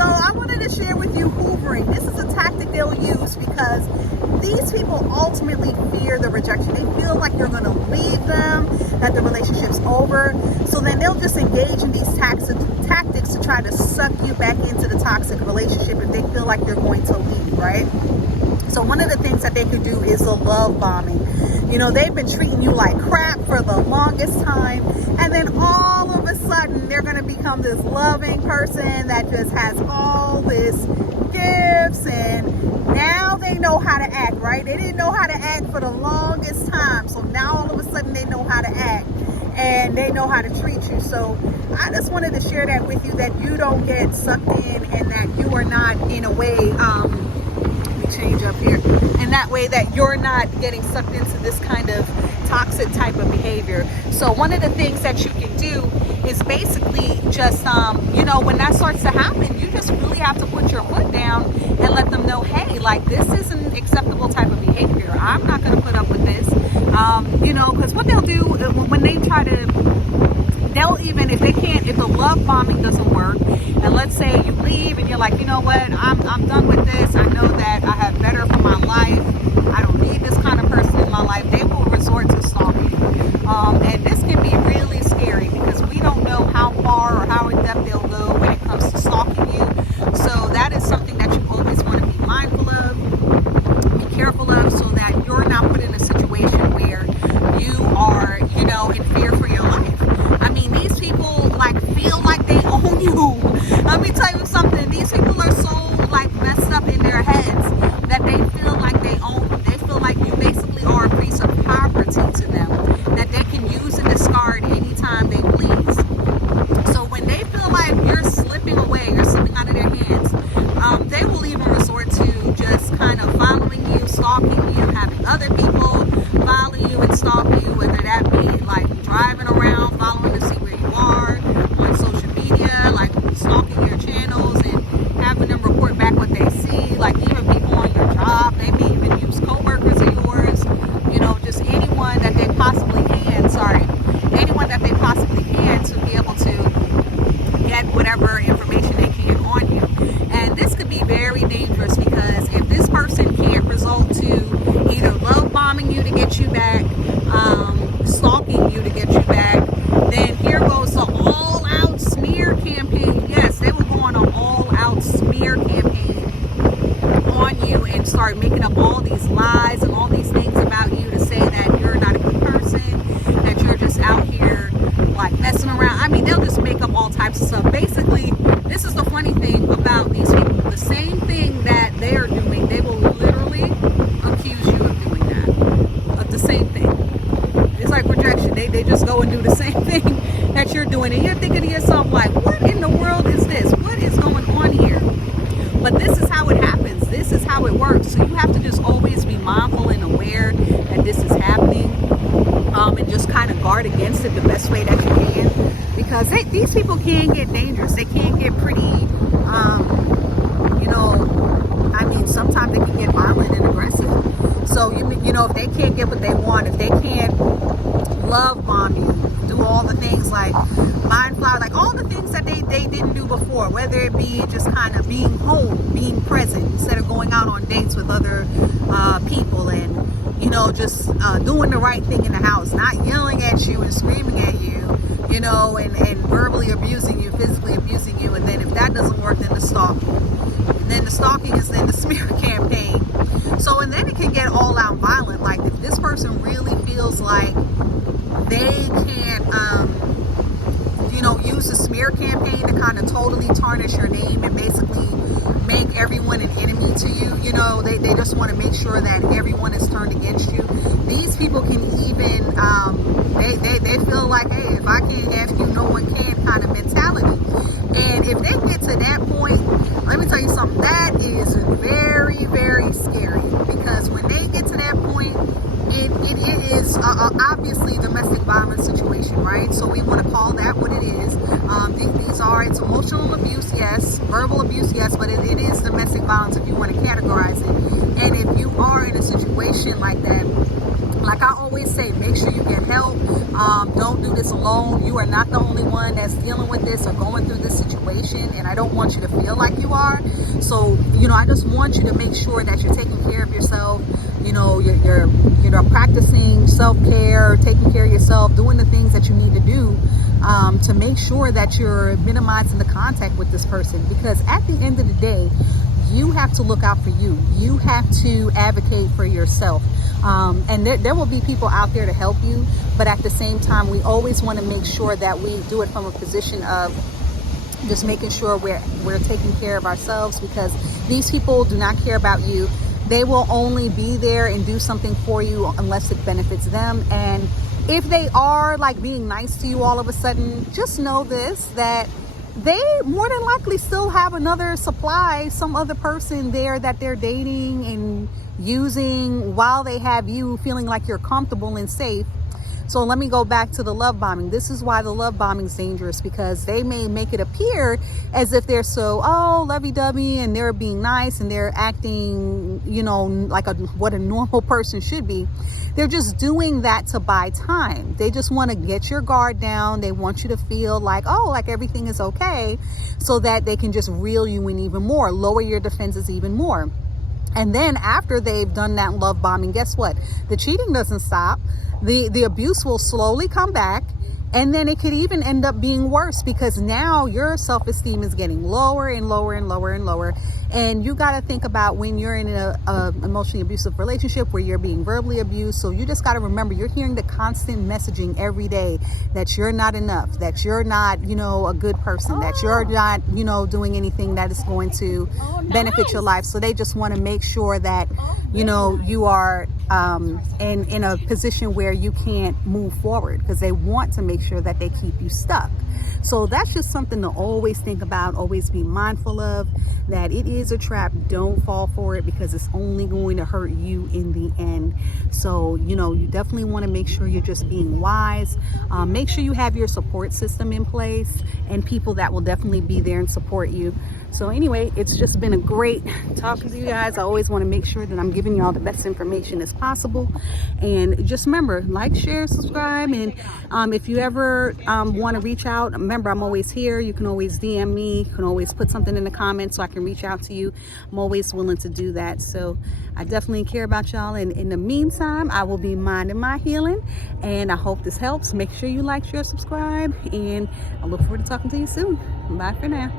So I wanted to share with you hoovering. This is a tactic they'll use because these people ultimately fear the rejection. They feel like you're going to leave them, that the relationship's over. So then they'll just engage in these tactics to try to suck you back into the toxic relationship if they feel like you're going to leave, right? So one of the things that they could do is the love bombing. You know, they've been treating you like crap for the longest time, and then all of a sudden they're going to become this loving person that just has all this gifts, and now they know how to act, right? They didn't know how to act for the longest time, so now all of a sudden they know how to act and they know how to treat you. So I just wanted to share that with you, that you don't get sucked in, and that you are not, in a way, change up here, in that way that you're not getting sucked into this kind of toxic type of behavior. So one of the things that you can do is basically just you know, when that starts to happen, you just really have to put your foot down and let them know, hey, like, this is an acceptable type of behavior. I'm not going to put up with this. You know, because what they'll do when they try to, they'll, even if they can't, if the love bombing doesn't work, and let's say you leave and you're like, you know what, I'm done with this. I know that I have better for my life. I don't need this kind of person in my life. They will resort to stalking. And this can be really scary because we don't know how far or how in depth they'll go when it comes to stalking you. So that is something that you always want to be mindful of, be careful of, so that you're not put in a situation where you are, you know, in fear for your life. I mean, these people like feel like they own you. Let me tell you something. These people are so like messed up in their heads that they feel like they own you. They feel like you basically are a piece of property to them that they can use and discard anytime they please. So when they feel like you're slipping away, you're slipping out of their hands, they will even resort to just kind of following you, stalking you, having other people follow you and stalk you, whether that be like driving around, following to see where you are on social media, like stalking your channels and having them report back what they see, like even people on your job. They may even use co-workers of yours, you know, just anyone that they possibly can, anyone that they possibly can to be able to get whatever information they can on you. And this could be very dangerous because if this person can't result to either love bombing you to get you back, stalking you to get you back, then here goes the all-out smear campaign. Yes, they will go on an all-out smear campaign on you and start making up all these lies and all these things about you to say that you're not a good person, that you're just out here like messing around. I mean, they'll just make up all types of stuff. Basically, this is the funny thing about these people. The same thing that they are doing, they will literally accuse you of doing that. Of the same thing. It's like rejection. They just go and do the same thing that you're doing. And you're thinking to yourself, like, what in the world is this? What is going on here? But this is how it happens. This is how it works. So you have to just always be mindful and aware that this is happening, and just kind of guard against it the best way that you can. Because these people can get dangerous. They can get pretty, you know, I mean, sometimes they can get violent and aggressive. So, you know, if they can't get what they want, if they can't love bomb you, do all the things like mind flower, like all the things that they didn't do before, whether it be just kind of being home, being present, instead of going out on dates with other people, and, you know, just doing the right thing in the house, not yelling at you and screaming at you, you know, and verbally abusing you, physically abusing you. And then if that doesn't work, then the stalking. And then the stalking is then the smear campaign. So, and then it can get all out violent. Like if this person really feels like they can't, you know, use the smear campaign to kind of totally tarnish your name and basically make everyone an enemy to you. You know, they just want to make sure that everyone is turned against you. These people can even, they feel like, hey, if I can't have you, no one can kind of mentality. And if they get to that point, let me tell you something, that is very, very scary. Because when they get to that point, it is obviously domestic violence situation, right? So we want to call that what it is. It's emotional abuse, yes, verbal abuse, yes, but it is domestic violence if you want to categorize it. And if you are in a situation like that, like I always say, make sure you get help. Don't do this alone. You are not the only one that's dealing with this or going through this situation, and I don't want you to feel like you are. So, I just want you to make sure that you're taking care of yourself. You're practicing self-care, taking care of yourself, doing the things that you need to do to make sure that you're minimizing the contact with this person. Because at the end of the day, you have to look out for you. You have to advocate for yourself. And there will be people out there to help you. But at the same time, we always want to make sure that we do it from a position of just making sure we're taking care of ourselves, because these people do not care about you. They will only be there and do something for you unless it benefits them. And if they are like being nice to you all of a sudden, just know this, that they more than likely still have another supply, some other person there that they're dating and using while they have you feeling like you're comfortable and safe. So let me go back to the love bombing. This is why the love bombing is dangerous, because they may make it appear as if they're so, lovey-dovey, and they're being nice and they're acting, like what a normal person should be. They're just doing that to buy time. They just want to get your guard down. They want you to feel like, like everything is okay, so that they can just reel you in even more, lower your defenses even more. And then after they've done that love bombing, guess what? The cheating doesn't stop. The abuse will slowly come back, and then it could even end up being worse, because now your self-esteem is getting lower and lower and lower and lower. And you got to think about when you're in a emotionally abusive relationship where you're being verbally abused. So you just got to remember, you're hearing the constant messaging every day that you're not enough, that you're not, a good person, that you're not, doing anything that is going to benefit your life. So they just want to make sure that, you are in a position where you can't move forward, because they want to make sure that they keep you stuck. So that's just something to always think about, always be mindful of, that it is a trap. Don't fall for it, because it's only going to hurt you in the end. So, you definitely want to make sure you're just being wise. Make sure you have your support system in place and people that will definitely be there and support you. So anyway, it's just been a great talking to you guys. I always want to make sure that I'm giving you all the best information as possible. And just remember, like, share, subscribe. And if you ever want to reach out, remember, I'm always here. You can always DM me. You can always put something in the comments so I can reach out to you. I'm always willing to do that. So I definitely care about y'all. And in the meantime, I will be minding my healing. And I hope this helps. Make sure you like, share, subscribe. And I look forward to talking to you soon. Bye for now.